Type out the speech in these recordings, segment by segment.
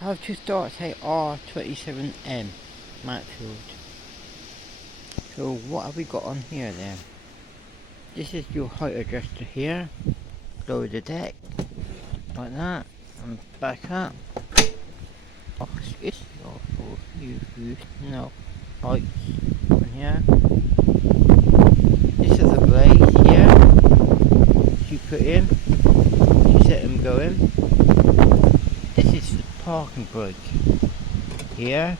How to start a R27m mountfield. So what have we got on here then? This is your height adjuster here. Lower the deck like that and back up. It's not for you no heights on here. This is the blade here. You put in, you set them going. This is the parking brake here.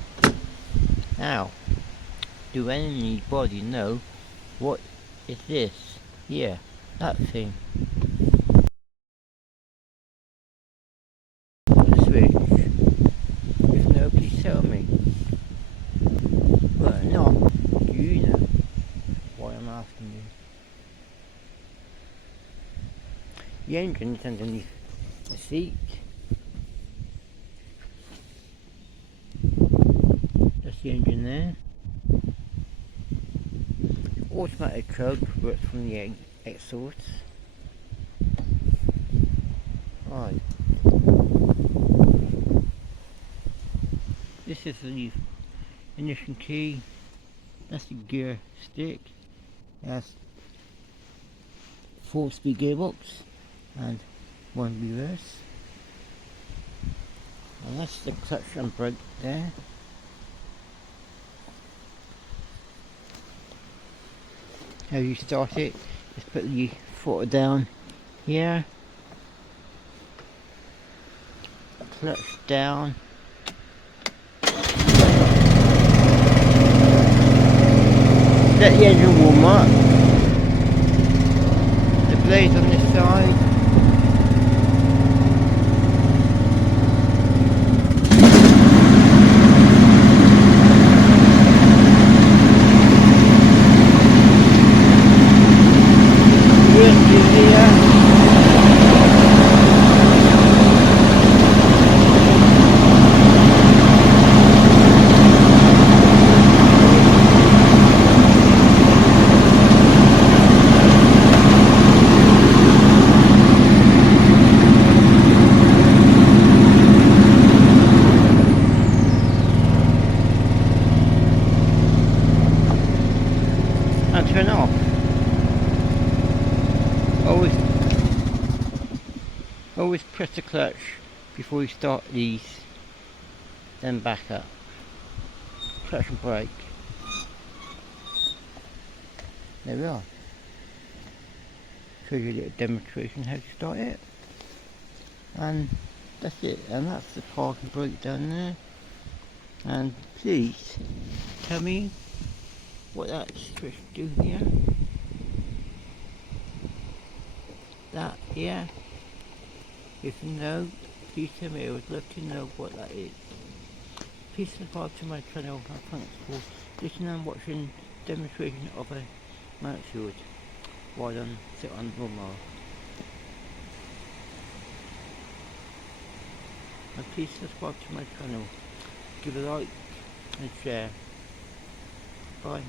Now, do anybody know what is this here? That thing. The switch. If no, please tell me. But no, do you know why I'm asking you? The engine is underneath the seat. That's the engine there. Automatic choke works from the exhaust. Right. This is the ignition key. That's the gear stick. That's 4-speed gearbox and 1 reverse. And that's the clutch and brake there. How you start it, just put the foot down here, clutch down, let the engine warm up, the blades on this side, and turn off. Always press the clutch before you start these, then back up. Clutch and brake. There we are. Show you a little demonstration how to start it. And that's it. And that's the parking brake down there. And please tell me what that switch do here. That here. If you know, please tell me. I would love to know what that is. Please subscribe to my channel and thanks for listening and watching demonstration of a mountfield while I sit on the lawnmower. And please subscribe to my channel, give a like and share. Bye.